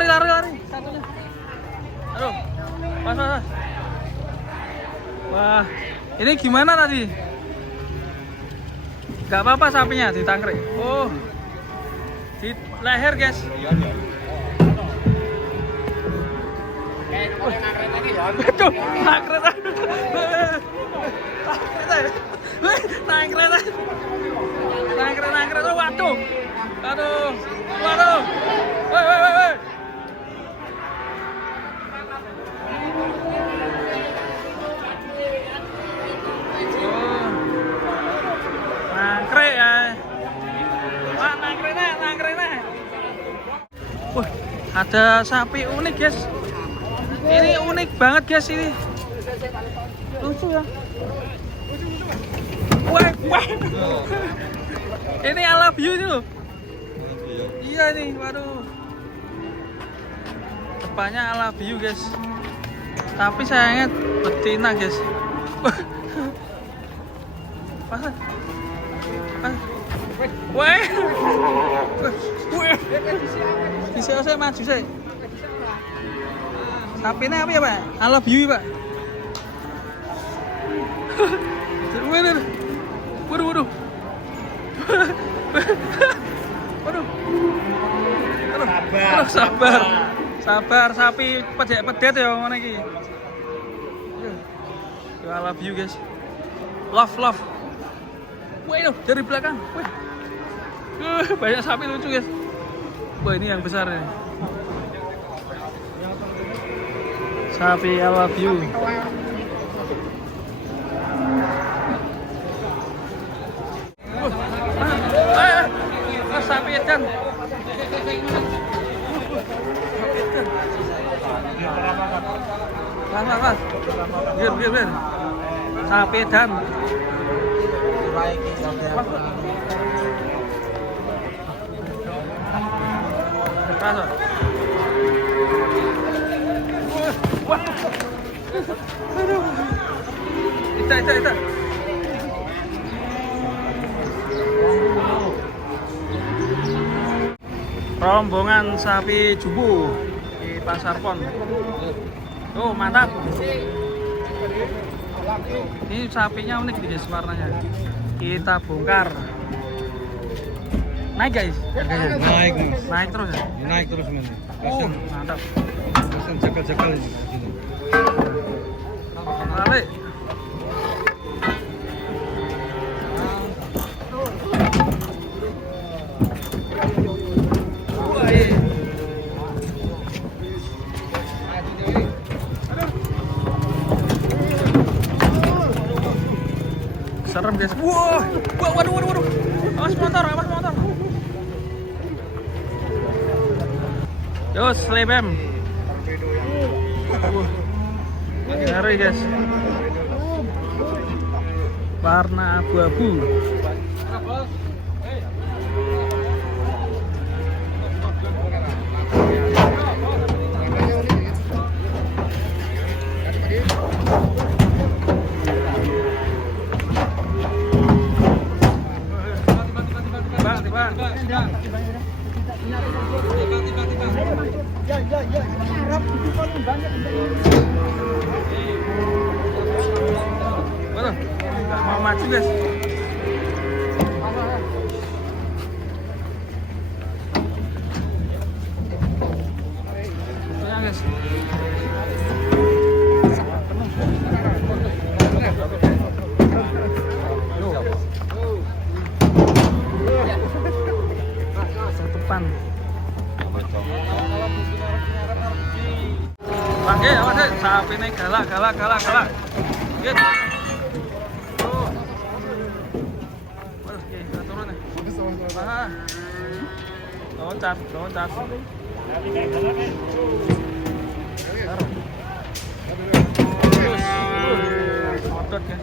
lari. Satunya. Aduh. Pas. Wah, ini gimana tadi? Gak apa-apa sapinya ditangkrik. Oh, di leher guys. Aduh, nangkret. Oh, waduh. Woi. Nangkret ya. Wah, nangkretnya. Wah, ada sapi unik guys. Ini unik banget guys ini. Lucu ya. Wah. Ini I love you ini loh. Iya nih, waduh. Depannya I love you guys. Tapi sayangnya betina guys. Pas. Wah. Bisa saya maju saya. Sapinya apa ya Pak? I love you Pak. Waduh. Sabar sapi pedet ya ngene iki. I love you guys. Love. Wah, dari belakang. Wah. Banyak sapi lucu guys. Wah, ini yang besar nih. Sapi I love you. Sapi edan. Mas. Biar. Sapi edan. Wah. Aduh. Ita. Rombongan sapi jubu di Pasar Pon. Oh, mantap. Ini sapinya unik nih guys warnanya. Kita bongkar. Naik guys. Naik terus ya? Naik terus men. Oh, mantap. Langsung cekal ini. Balik. Serem guys. Waduh. Awas motor. Yos, lebem. Ngeri guys. Warna abu-abu. Waduh, nggak mau maju guys. Ya guys. Depan. Pakai apa sih? Sapi ini galak. Gitu. Waduh, kita turun nih. Loncat. Motot kan.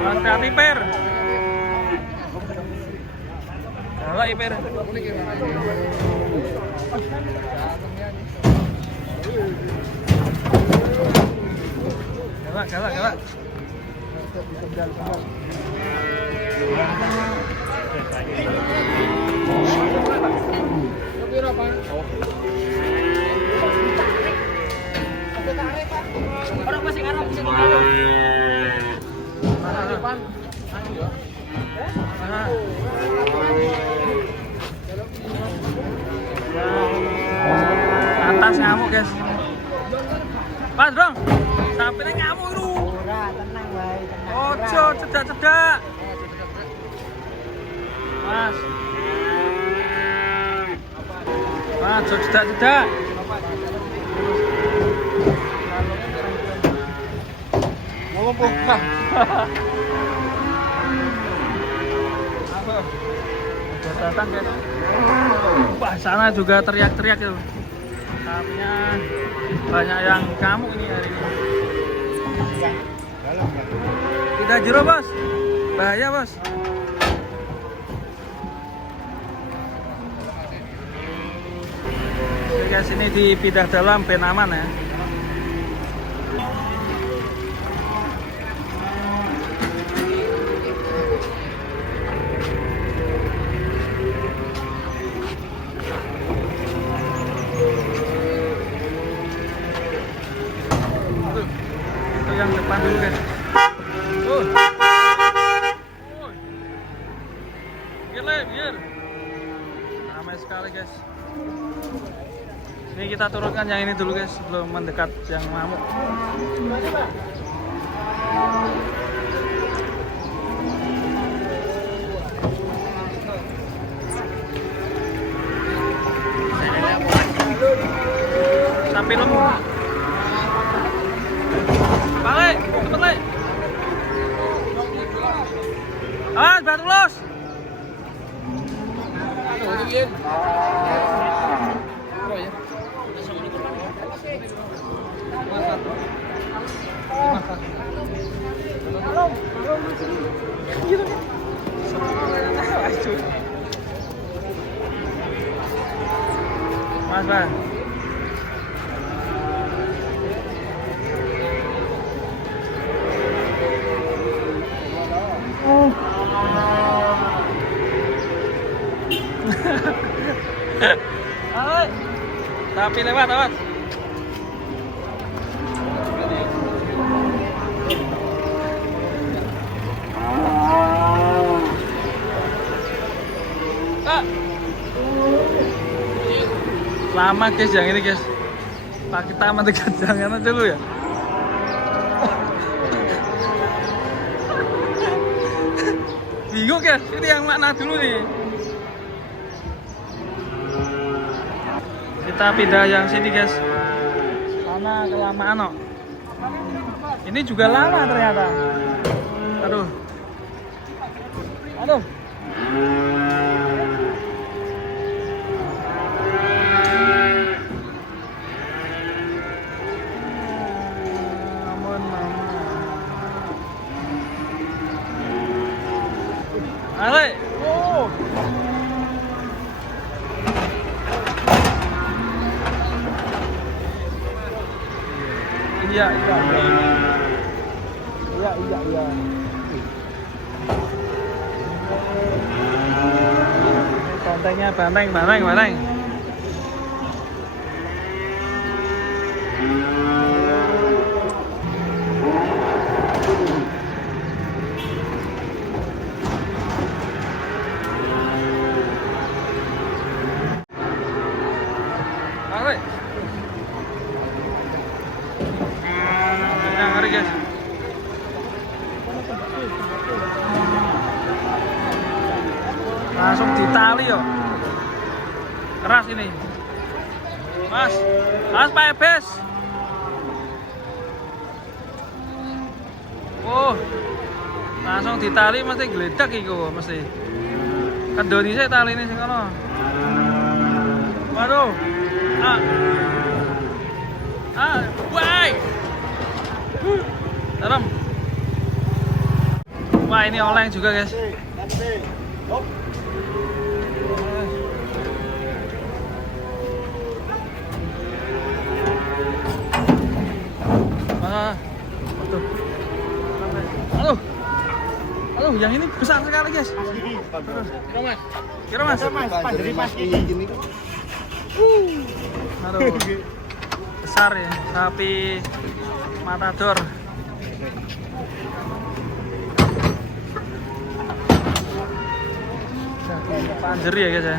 Hati-hati per. Galak per. Galak. Orang masih Arab bisa atas ngamuk guys. Pas dong, sampai ngamuk itu. ora tenang bae, tenang. Ojo cedak-cedak. Mas. Mas, cedak-cedak. Ngomong bukan. Udah datang guys. Wah, sana juga teriak-teriak itu. Sapinya banyak yang ngamuk ini hari ini. Tidak jero bos, bahaya bos. Oke guys, ini dipindah dalam ben aman ya. Itu yang depan dulu guys. Biar. Ramai sekali guys. Ini kita turunkan yang ini dulu guys sebelum mendekat yang ngamuk. Sapi lemu. Balik, cepet balik. Awas, batu los. Mas Bang. Tapi lewat. Kak. Lama guys yang ini guys. Pak kita mendekat jangan dulu ya. Bingung guys, ini yang mana dulu nih. Kita pindah yang sini guys, karena kelamaan no. Ini juga lama ternyata. Aduh. Ale. Iya. Kontennya banteng. Ngeri guys. Langsung ditali yo. Keras ini. Mas Pak Ebes. Oh. Langsung ditali mesti geledak iku mesti. Kendoni saya tali ini sing kono. Waduh. Why? Seremm. Wah, ini oleng juga guys. Aduh, yang ini besar sekali, guys. Kira mas. Dari Mas ini. Aduh, besar ya, sapi matador. Panjer ya guys ya.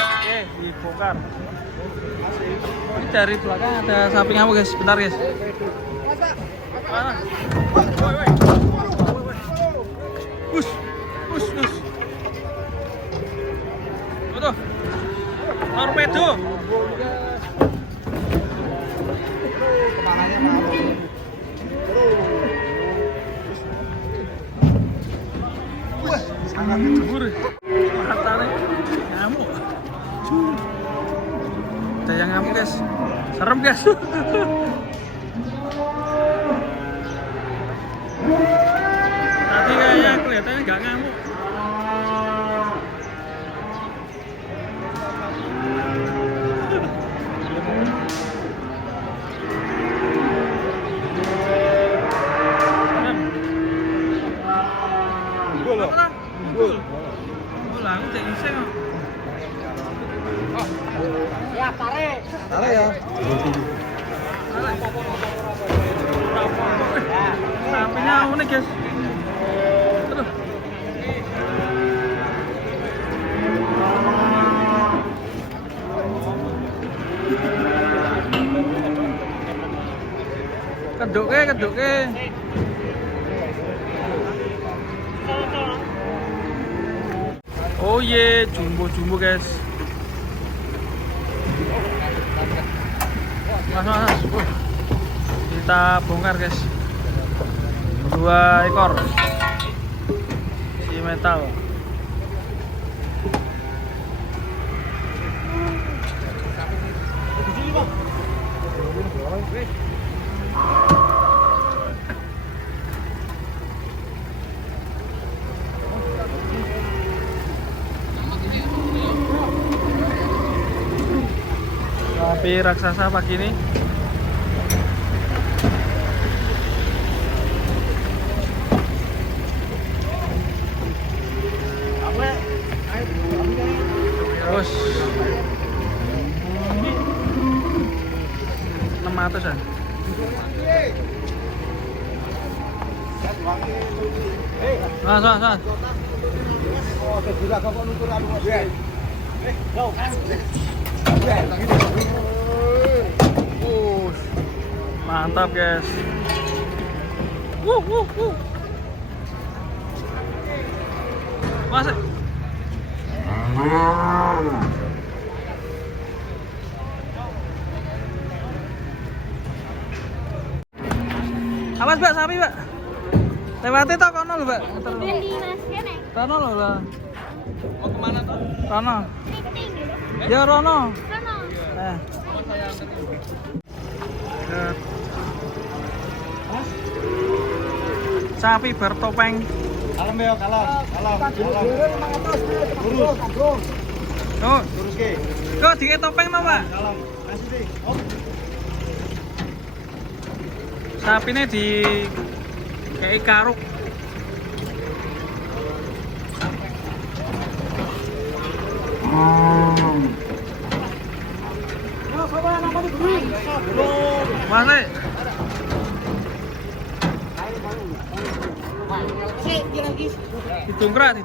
Oke, dibongkar. Ini dari belakang ada sapi ngamuk guys, bentar guys. Us. Betul. Torpedo. Sangat jujur. Matanya ngamuk. Ada yang ngamuk guys. Serem guys. Tadi kayaknya kelihatannya nggak ngamuk. Ya, tarik. Tarik ya. Sapinya unik guys. Aduh. Keduk. Oh ye, jumbo guys. Mas. Kita bongkar guys. 2 ekor si metal. Sapi raksasa pagi ini. Terus 600-an. Mas. Mantap guys. Masuk. Awas mbak, sapi mbak. Lewati toh kono lho mbak. Kono lho lah. Mau kemana toh? Kono. Ya Rono. Sapi bertopeng. Kalem ya, kalem. Lurus ke. Kok dike topeng no, Pak? Kalem. Kasih deh. Sapi ini di kayak karuk. Mana? Ditungkrak.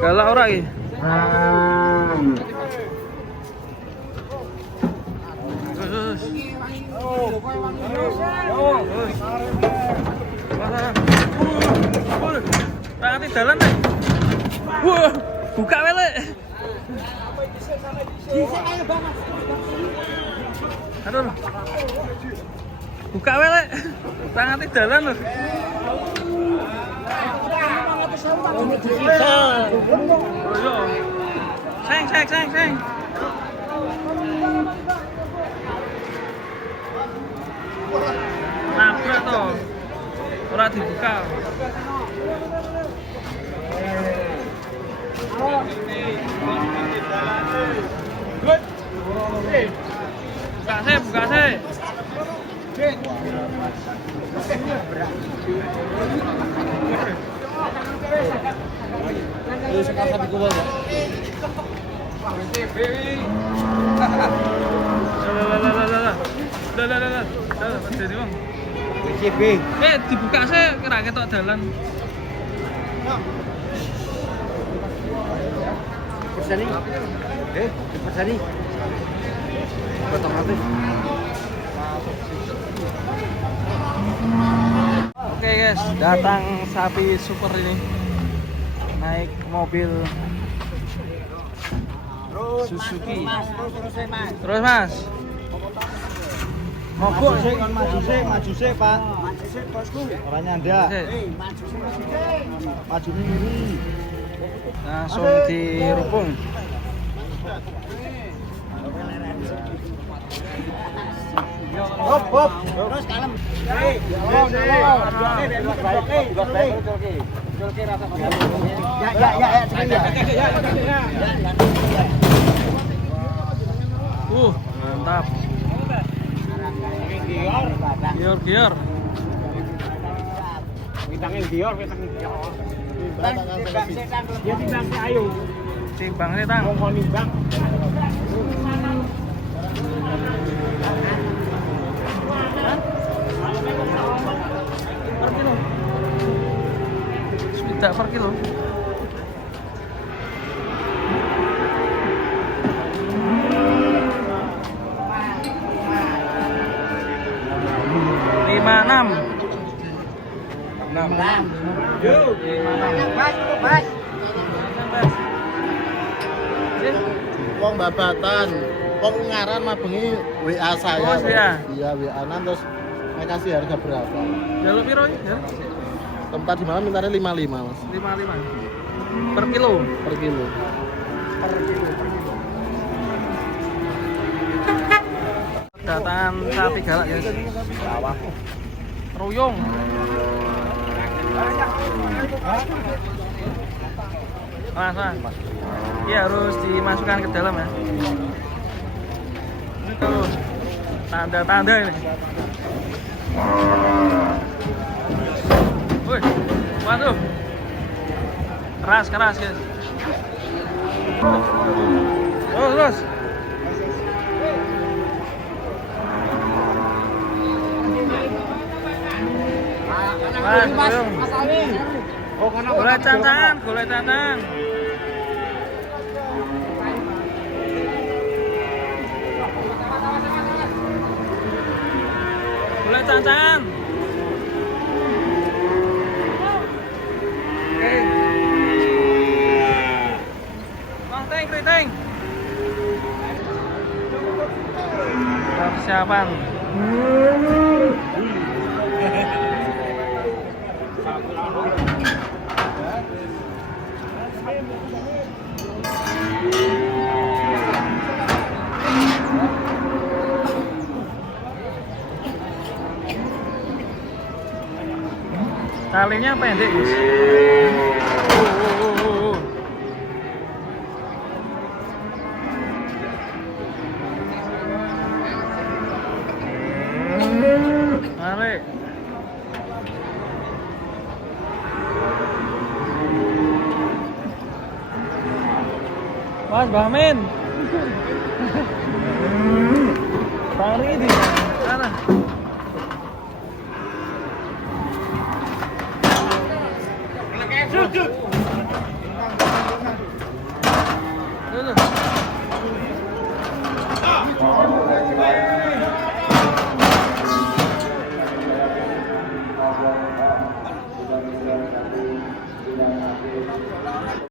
Galak ora iki. Rati dalan nih. Wah, buka wele. Aduh. Buka wele. Rati dalan loh. Seng. Nabrak toh. Ora dibuka. Buka sih. Ini sekarang sapi kubur ya. WCB. Dibuka sih kira ketok dalan. Persani. Persani. Otomatis. Oke guys, datang sapi super ini. Naik mobil Suzuki. Terus mas. Mogok sih kan maju sih Pak. Maju sih bosku. Ora nyandak. Maju ini. Langsung dirupung. Hop. Terus kalem. Mantap. Gior. Timbang nih tang. Per kilo. Tidak per kilo. Wong babatan, wong ngaran mabengi WA saya. Oh, WA. Iya, WA-an terus saya kasih harga berapa. Jalur piro ya? Tempat di mana mintanya 55, Mas. 55. Per kilo. Per kilo. Datangan sapi galak guys. Ruyung. Mas. Ini harus dimasukkan ke dalam ya. Tuh, tanda-tanda ini. Wih, waduh. Keras guys. Terus. Mas, golek cancan. Golek cancan. Oke. Wah, keriting. Persiapan. Talinya pendek guys. Tarik. Mas Bamin. Tarik di sana. Sujud.